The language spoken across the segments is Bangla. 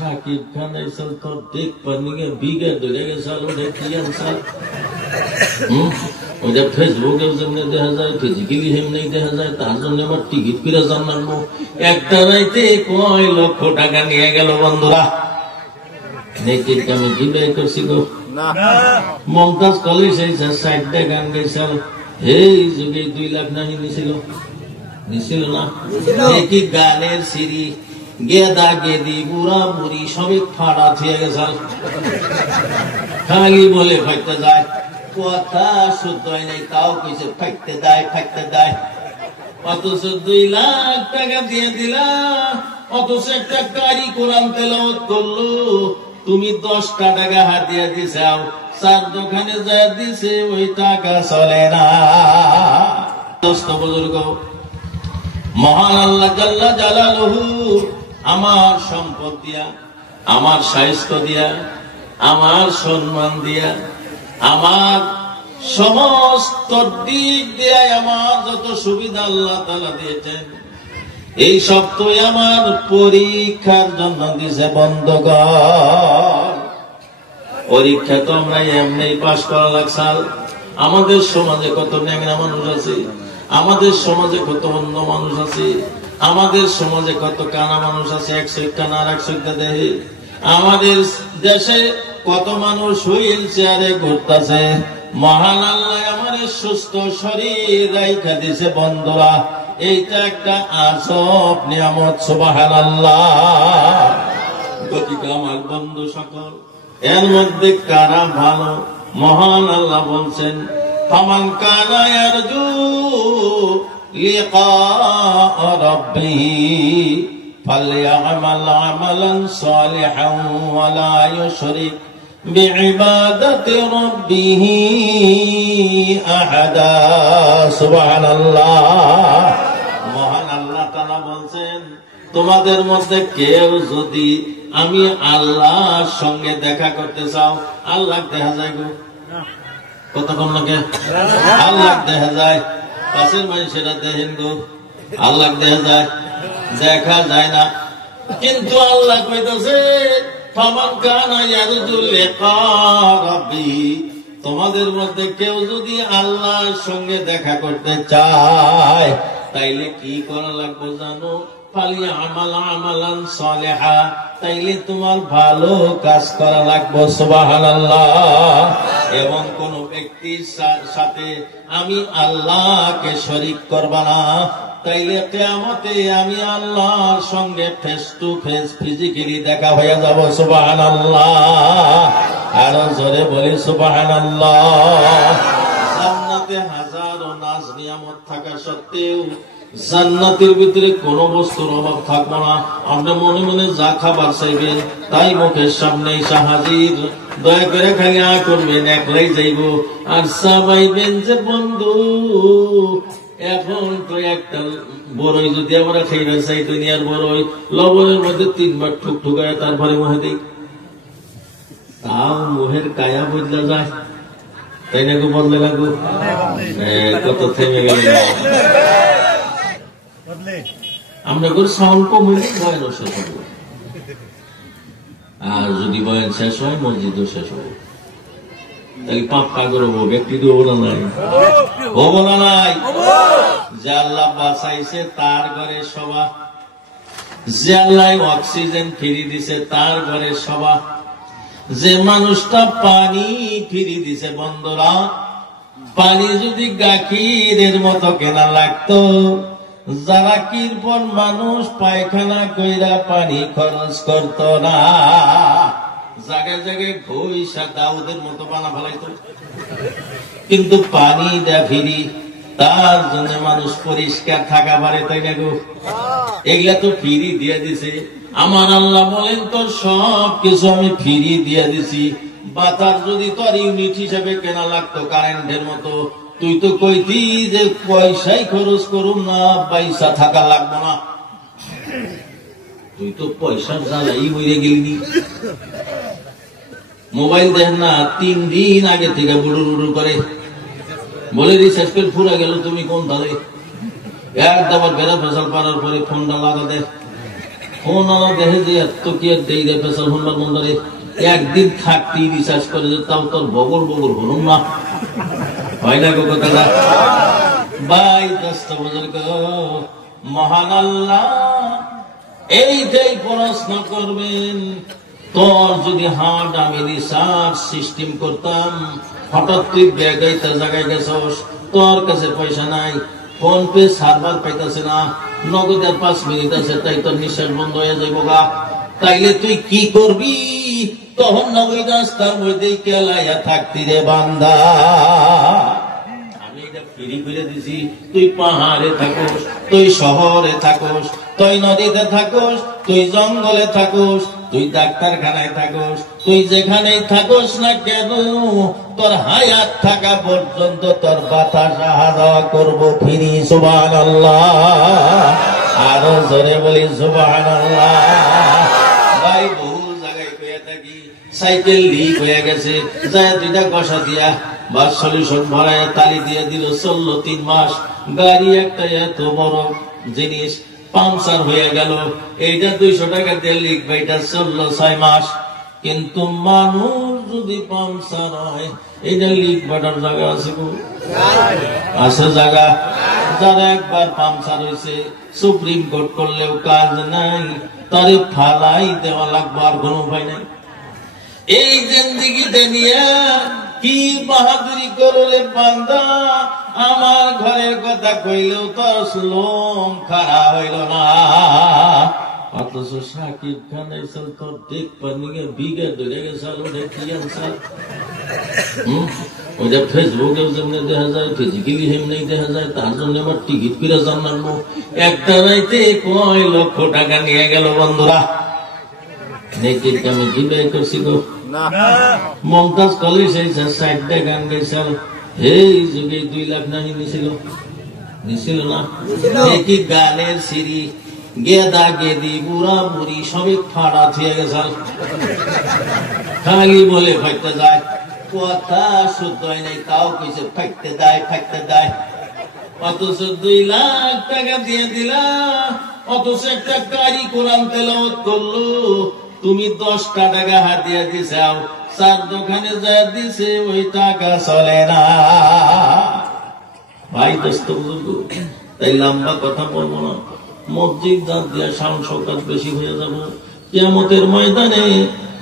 শাকিব খান আইসাল তোর দেখ পানি বিঘা ধরে গেছাল ওটা কি আনসাল ওইটা ফেসবুকের জন্য দেখা যায়, ফিজিক্যালি হেমনি দেখা যায়, তার জন্য আমার টিকিট ফিরে জানাবো। একটা রাইতে কয় লক্ষ টাকা নিয়ে গেল বন্ধুরা। নেকির কামে কি ব্যয় করছি গো? মমতাজ কলেজ হয়েছে 60টা গান গেছাল, এই যুগে 2 লাখ নাহি নিছিল না? একই গানের সিঁড়ি গেদা গেদি বুড়া বুড়ি সবই ফাড়া থিয়ে গেছাল, খালি বলে ফাইতে যায়, কথা শুদ্ধ হয় নাই, তাও কইছে ফাইতে দেয়। অথচ 2 লাখ টাকা দিয়ে দিলা, অথচ একটা কারি কোরআন তেলাওয়াত করলো, তুমি 10টা টাকা হাতিয়া দিছাও, 4 দোকানে যা দিছে ওই টাকা চলে না। দোস্ত বুজুর্গ, মহান আল্লাহ জাল্লা জালালুহু আমার সম্পদ দিয়া, আমার স্বাস্থ্য দিয়া, আমার সম্মান দিয়া, আমার সমস্ত দিক দিয়ে আমার যত সুবিধা আল্লাহ তাআলা দিয়েছেন, এই সব তো আমার পরীক্ষার জন্য দিছে বন্ধুগণ। পরীক্ষা তো আমরা এমনি পাশ করা লাগছাল। আমাদের সমাজে কত ন্যাংরা মানুষ আছে, আমাদের সমাজে কত অন্য মানুষ আছে, আমাদের সমাজে কত কানা মানুষ আছে, 100 কানা আর 100 দেহে। আমাদের দেশে কত মানুষ হুইল চেয়ারে ঘুরতেছে। মহান আল্লাহ আমাদের সুস্থ শরীর রাইখা দিছে বন্ধুরা, এইটা একটা আজব নিয়ামত। সুবহানাল্লাহ। গতিকে আমার বন্ধু সকল, এর মধ্যে কারা ভালো? মহান আল্লাহ বলছেন, ফামান কানা ইয়ারজু লিকা রাব্বিহি ফালইআমাল আমালান সালিহান ওয়া লা ইউশরিক বিইবাদাতি রাব্বিহি আহাদা। সুবহানাল্লাহ। মহান আল্লাহ তাআলা বলছেন, তোমাদের মধ্যে কেউ যদি আমি আল্লাহর সঙ্গে দেখা করতে চাও, আল্লাহ দেখা যায় গো? কতক্ষণ লাগে? আল্লাহ দেখা যায়, পাশের মানুষেরা দেখেন গো, আল্লাহ দেখা যায়? দেখা যায় না। কিন্তু আল্লাহ কইতেছে, ফামান কানা ইয়ারজু লিকা রাব্বিহি, তোমাদের মধ্যে কেউ যদি আল্লাহর সঙ্গে দেখা করতে চায়, তাইলে কি করা লাগবে জানো? ফালইআমাল আমালান সালিহা, তাইলে তোমার ভালো কাজ করা লাগবে। সুবহানাল্লাহ। এবং কোন ব্যক্তির সাথে আমি আল্লাহকে শরীক করবা না, তাইলে কিয়ামতে আমি আল্লাহর সঙ্গে ফেস টু ফেস ফিজিক্যালি দেখা হয়ে যাব। সুবহানাল্লাহ। আরো জোরে বলি সুবহানাল্লাহ। জান্নাতে হাজারো নাজ নিয়ামত থাকা সত্ত্বেও জান্নাতের ভিতরে কোন বস্তুর অভাব থাকবো না। আমরা মনে মনে যা খাবার চাইবেন তাই মুখের সামনে হাজির। দয়া করে খালি করবেন, একলাই যাইব আর চাবাইবেন যে বন্ধু এখন তো একটা বড়ই যদি আমরা খাইবে চাই, দুনিয়ার বড়ই লবণের মধ্যে 3 বার ঠুকঠুকায় তারপরে মুখে দিই, তাও মুহের কায়া বদলা যায়, তাই না গো? বদলে লাগো কত থেমে গেল। আমরা করে সাউন্ড কম হইলে বয়ান শেষ হব, আর যদি বয়ান শেষ হয় মসজিদও শেষ হবে। তাহলে পাপ কাগর হবো, ব্যক্তি তো হবো না নাই, হবো না নাই। যে আল্লাহ বাঁচাইছে তার ঘরে সভা, যে আল্লাহ অক্সিজেন ফিরি দিছে তার ঘরে সভা, যে মানুষটা পানি ফিরি দিছে বন্ধুরা, পানি যদি গাখিরের মতো কেনা লাগতো, যারা কৃপণ মানুষ পায়খানা কইরা পানি খরচ করত না, জায়গায় জায়গায় ঘইসা দাউদের মতো বানা ফেলাইতো, কিন্তু পানি দেয়া ফিরি, তার জন্য মানুষ পরিষ্কার থাকা পারে, তাই না গো? এগুলা তো ফিরি দিয়ে দিছে। আমার আল্লাহ বলেন, তোর সব কিছু আমি ফিরি দিয়ে দিছি। বাতাস যদি তোর ইউনিট হিসেবে কেনা লাগতো কারেন্টের মতো, তুই তো কইতি যে পয়সাই খরচ করুন না, পয়সা থাকা লাগবো না। তুই তো পয়সার জ্বালাই হয়ে গেলি। মোবাইল দেন না, 3 দিন আগে থেকে বুড়ু বুড়ু করে বলে রিচার্জ করে ফুরা গেল, তুমি কোন ধারে একদম বেড়া ফেসাল পারার পরে ফোনটা লাগা দেয়, ফোন আলা দেখে যে এত কি আর দেই রে পেশাল হুন্ডার মন্দারে একদিন থাকতেই রিসার্চ করে যে তাও তোর বগল বগল হলুন না হয় না গো কথাটা ভাই দোস্ত বুজুর্গ মহান আল্লাহ এইটাই প্রশ্ন করবেন তোর যদি হাট আমি রিসার্চ সিস্টেম করতাম হঠাৎ তুই বেগাইতে জায়গায় গেছস তোর কাছে পয়সা নাই ফোন পে সার্ভার পাইতেছে না নগদের 5 মিনিট আছে তাই তোর নিঃশ্বাস বন্ধ হয়ে যাইব গা তাইলে তুই কি করবি তখন না ওই রাস্তার মধ্যেই কেলাইয়া থাকতি রে বান্দা আমি এটা ফিরি ফিরে দিছি তুই পাহাড়ে থাকোস তুই শহরে থাকোস তুই নদীতে থাকোস তুই জঙ্গলে থাকোস তুই ডাক্তারখানায় থাকোস তুই যেখানেই থাকোস না কেন তোর হায়াত থাকা পর্যন্ত তোর বাতাস আহা করবো ফিরি সুবহানাল্লাহ আরো জোরে বলি সুবহানাল্লাহ ভাই বহু জায়গায় কইয়া থাকি সাইকেল লিক হয়ে গেছে যায় 2টা কষা দিয়া বা সলিউশন ভরায় তালি দিয়ে দিল চললো 3 মাস গাড়ি একটা এত বড় জিনিস পাংচার হয়ে গেল এইটা 200 টাকা দিয়ে লিখবে এটা চললো 6 মাস কিন্তু মানুষ যদি পাংচার হয় এটা লিখবার জায়গা আছে আছে জায়গা যারা একবার পাংচার হয়েছে সুপ্রিম কোর্ট করলেও কাজ নাই তারে ফালাই দেওয়া লাগবে আর কোনো উপায় নাই এই জিন্দেগিতে নিয়ে কি বাহাদুরি করলে বান্দা আমার ঘরের কথা কইলেও তোর লোম খাড়া হইল না অথচ শাকিব খান এসে তোর দেখ পানিকে বিঘে ধরে গেছাল ওটা কি আনসাল ওইটা ফেসবুকে যেমনি দেখা যায় ফিজিক্যালি হেমনি দেখা যায় তার জন্য আবার টিকিট কিনে জানানো একটা রাইতে 1 লক্ষ টাকা নিয়ে গেল বন্ধুরা নেকির কামে কি ব্যয় করছি গো মমতাজ কলেজ হয়েছে 60টা গান গাইছাল এই যুগে 2 লাখ নাহি নিছিল না একই গানের সিঁড়ি গেদা গেদি বুড়া বুড়ি সবই ফাড়া থিয়ে গেছাল খালি বলে ফাইতে যায় কথা শুদ্ধ হয় নাই তাও কইছে ফাইতে দেয় অথচ 2 লাখ টাকা দিয়ে দিলা অথচ একটা গাড়ি কোরআন তেলাওয়াত করলো তুমি 10টা টাকা হাতিয়া দিছাও 4 দোকানে যা দিছে ওই টাকা চলে না ভাই দোস্ত বুজুর্গ তাই লম্বা কথা বলবো না মসজিদ জাত দিয়া শান শওকত বেশি হয়ে যাব কিয়ামতের ময়দানে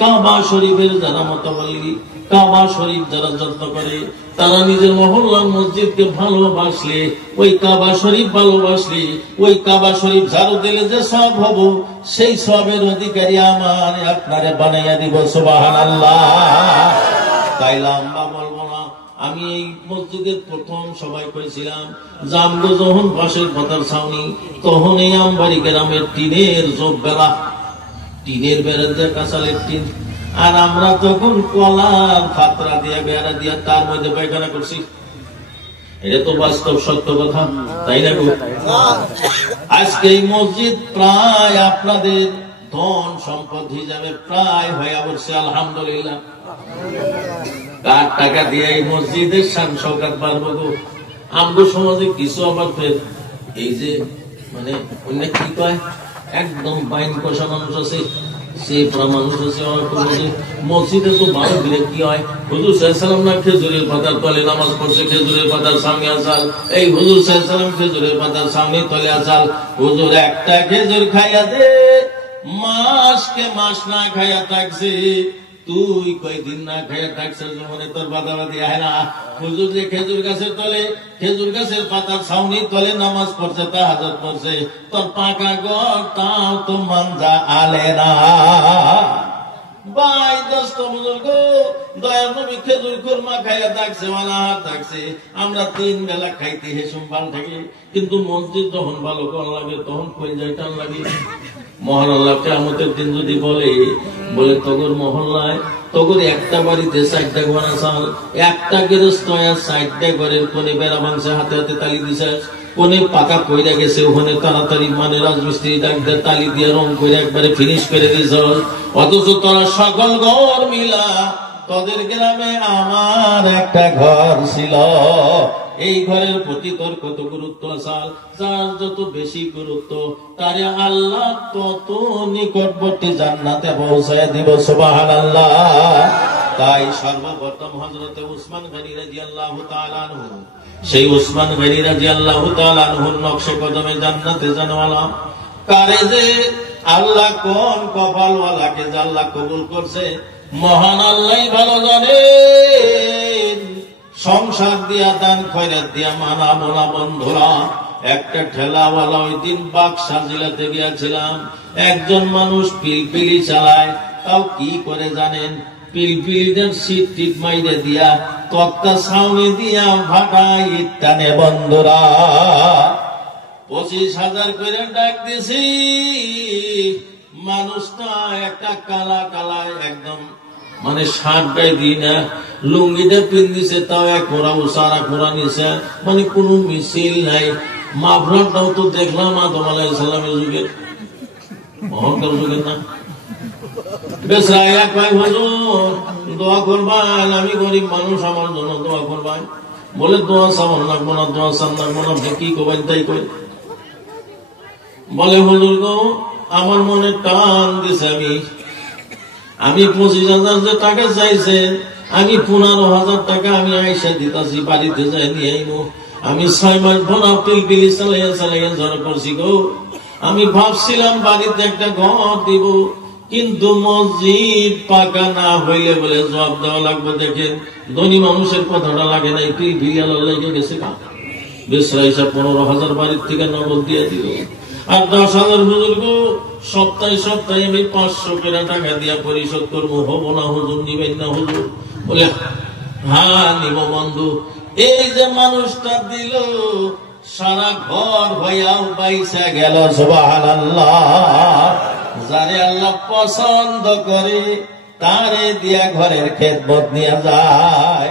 কাবা শরীফের যারা মতওয়াল্লি কাবা শরীফ যারা যত্ন করে তারা নিজের মহল্লার মসজিদকে ভালোবাসলে ওই কাবা শরীফ ভালোবাসলে ওই কাবা শরীফ ঝাড়ু দিলে যে সব হব সেই সবের অধিকারী আমার আপনারে বানাইয়া দিব সুবহানাল্লাহ তাই লম্বা বলবো না আমি এই মসজিদের প্রথম সবাই করেছিলাম জামগো যখন বাসের পাতার ছাউনি তখন এই আমবাড়ি গ্রামের টিনের যোগ বেড়া টিনের বেড়া দিয়ে কাঁচালের টিন আর আমরা তখন কলার ফাতরা দিয়ে বেড়া দিয়ে তার মধ্যে পায়খানা করছি এটা তো বাস্তব সত্য কথা তাই না গো আজকে এই মসজিদ প্রায় আপনাদের ধন সম্পদ হিসাবে প্রায় হয়ে পড়ছে আলহামদুলিল্লাহ কার টাকা দিয়ে এই মসজিদের শান শওকত বাড়বো গো আমগো সমাজে কিছু আবার এই যে মানে অন্য কি কয় একদম বাইন কষা মানুষ আছে সেই মানুষ আছে মসজিদে তো ভালো দিলে কি হয় হুজুর সাল্লাল্লাহু না খেজুরের পাতার তলে নামাজ পড়ছে খেজুরের পাতার সামনে আসাল এই হুজুর সাল্লাল্লাহু খেজুরের পাতার সামনে তলে আসাল হুজুর একটা খেজুর খাইয়া দে মাসকে মাস না খাইয়া থাকছে তুই কয়দিন না খাইয়া থাকছে জীবনে তোর বাদাবাদি হয় না হুজুর যে খেজুর গাছের তলে খেজুর গাছের পাতার ছাউনি তলে নামাজ পড়ছে তাহাজ্জুদ পড়ছে তোর পাকা ঘর তাও তো মানজা আলে না ভাই দোস্ত বুজুর্গ দয়ার নবী খেজুর খুরমা খাইয়া থাকছে মালাহার থাকছে আমরা 3 বেলা খাইতে হেসুম পান থাকি কিন্তু মসজিদ যখন ভালো কর লাগে তখন কই যায় টান লাগে মহান আল্লাহ কিয়ামতের দিন যদি বলে তগর মহল্লায় তগর একটা বাড়িতে 60টা ঘর আসাল একটা গৃহস্থ 60টা ঘরের কোনে বেড়া ভাঙছে হাতে হাতে তালি দিছে কোনে পাকা কইরা গেছে ওখানে তাড়াতাড়ি মানে রাজমিস্ত্রি ডাক দিয়ে তালি দিয়ে রং করে একবারে ফিনিশ করে দিয়েছ অথচ তোরা সকল ঘর মিলা তোদের গ্রামে আমার একটা ঘর ছিল, এই ঘরের প্রতি তোর কত গুরুত্ব আছে, যার যত বেশি গুরুত্ব তারে আল্লাহ তত নিকটবর্তী জান্নাতে পৌঁছায় দিব। সুবহানাল্লাহ। তাই সর্বপ্রথম হযরতে উসমান গনি রাদিয়াল্লাহু তাআলা আনহু, সেই উসমান গনি রাদিয়াল্লাহু তাআলা আনহুর নকশে কদমে জান্নাতে জানওয়ালা কারে যে আল্লাহ কোন কপালওয়ালাকে যে আল্লাহ কবুল করছে মহান আল্লাহ ভালো জানেন। সংসার দিয়া দান খয়রাত দিয়া মানা মোলা বন্ধুরা, একটা ঠেলাওয়ালা ওই দিন বাক্সা জেলাতে গিয়েছিলাম, একজন মানুষ পিলপিলি চালায়, তাও কি করে জানেন, পিলপিলিদের সিট টিপ মাইরে দিয়া তক্তা ছাউনি দিয়া ভাটা ইট টানে বন্ধুরা। 25,000 করে ডাক দিছি, মানুষটা একটা কালা কালা একদম মানে শার্টটাই দিই না, লুঙ্গিটা পিন্দিছে, তাও এক ঘোড়া উসারা ঘোড়া নিছে, মানে কোন মিছিল নাই। মাফলারটাও তো দেখলাম আদম আলাইহিস সালামের যুগের, অহংকার যুগের না। দোয়া করবেন, আমি গরিব মানুষ, আমার জন্য দোয়া করবেন। বলে দোয়া সামান লাগবো না, দোয়া সান লাগবো না, কি করবেন তাই কই। বলে হুজুর গো, আমার মনে টান দিছে, আমি 25,000 যে টাকা চাইছেন, আমি 15,000 টাকা আমি আইসা দিতাছি, বাড়িতে যাই নিয়ে আইবো। আমি 6 মাস ভরা পিলপিলি চালাইয়া চালাইয়া ঝড় করছি গো। আমি ভাবছিলাম বাড়িতে একটা ঘর দিব, কিন্তু মসজিদ পাকা না হইলে বলে জবাব দেওয়া লাগবে। দেখেন ধনী মানুষের কথাটা লাগে না, পিলপিলিয়া লেগে গেছে কা বেসরা হিসাব 15,000 বাড়ির থেকে নগদ দিয়ে দিল। আর 10,000 বুজুর্গ সপ্তাহে সপ্তাহে আমি 500 করে টাকা দিয়া পরিশোধ করবো। হবো না হুজুর, নিবেন না হুজুর? বলে হ্যাঁ নিব বন্ধু। এই যে মানুষটা দিল, সারা ঘর হইয়াও বাইসা গেল। সুবহানাল্লাহ। যারে আল্লাহ পছন্দ করে তারে দিয়া ঘরের খেদমত নিয়ে যায়।